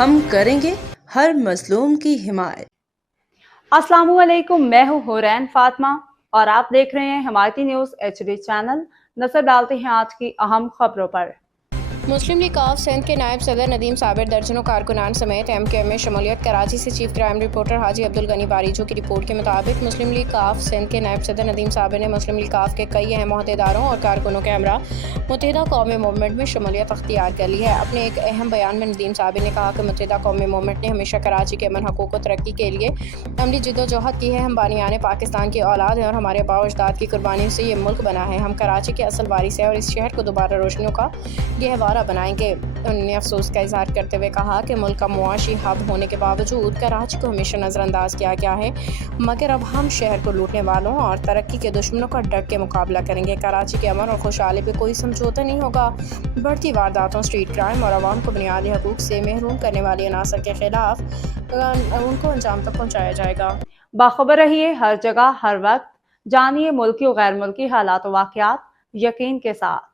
ہم کریں گے ہر مظلوم کی حمایت۔ السلام علیکم، میں ہوں حورین فاطمہ اور آپ دیکھ رہے ہیں حمایتی نیوز HD چینل۔ نظر ڈالتے ہیں آج کی اہم خبروں پر۔ مسلم لیگ آف سندھ کے نائب صدر ندیم صابر درجنوں کارکنان سمیت MKM میں شمولیت۔ کراچی سے چیف کرائم رپورٹر حاجی عبدالغنی باریجو کی رپورٹ کے مطابق مسلم لیگ آف سندھ کے نائب صدر ندیم صابر نے مسلم لیگ آف کے کئی اہم عہدیداروں اور کارکنوں کے ہمراہ متحدہ قومی موومنٹ میں شمولیت اختیار کر لی ہے۔ اپنے ایک اہم بیان میں ندیم صابر نے کہا کہ متحدہ قومی موومنٹ نے ہمیشہ کراچی کے امن، حقوق و ترقی کے لیے عملی جدوجہد کی ہے۔ ہم بانیان پاکستان کی اولاد ہیں اور ہمارے آباء و اجداد کی قربانیوں سے یہ ملک بنا ہے۔ ہم کراچی کے اصل وارث ہیں اور اس شہر کو دوبارہ روشنیوں کا گہوارہ بنائیں گے۔ انہوں نے افسوس کا اظہار کرتے ہوئے کہا کہ ملک کا معاشی ہب ہونے کے باوجود کراچی کو ہمیشہ نظر انداز کیا گیا ہے، مگر اب ہم شہر کو لوٹنے والوں اور ترقی کے دشمنوں کا ڈٹ کے مقابلہ کریں گے۔ کراچی کے امن اور خوشحالی پہ کوئی سمجھوتا نہیں ہوگا۔ بڑھتی وارداتوں، اسٹریٹ کرائم اور عوام کو بنیادی حقوق سے محروم کرنے والے عناصر کے خلاف ان کو انجام تک پہنچایا جائے گا۔ باخبر رہیے ہر جگہ ہر وقت، جانیے ملکی و غیر ملکی حالات و واقعات یقین کے ساتھ۔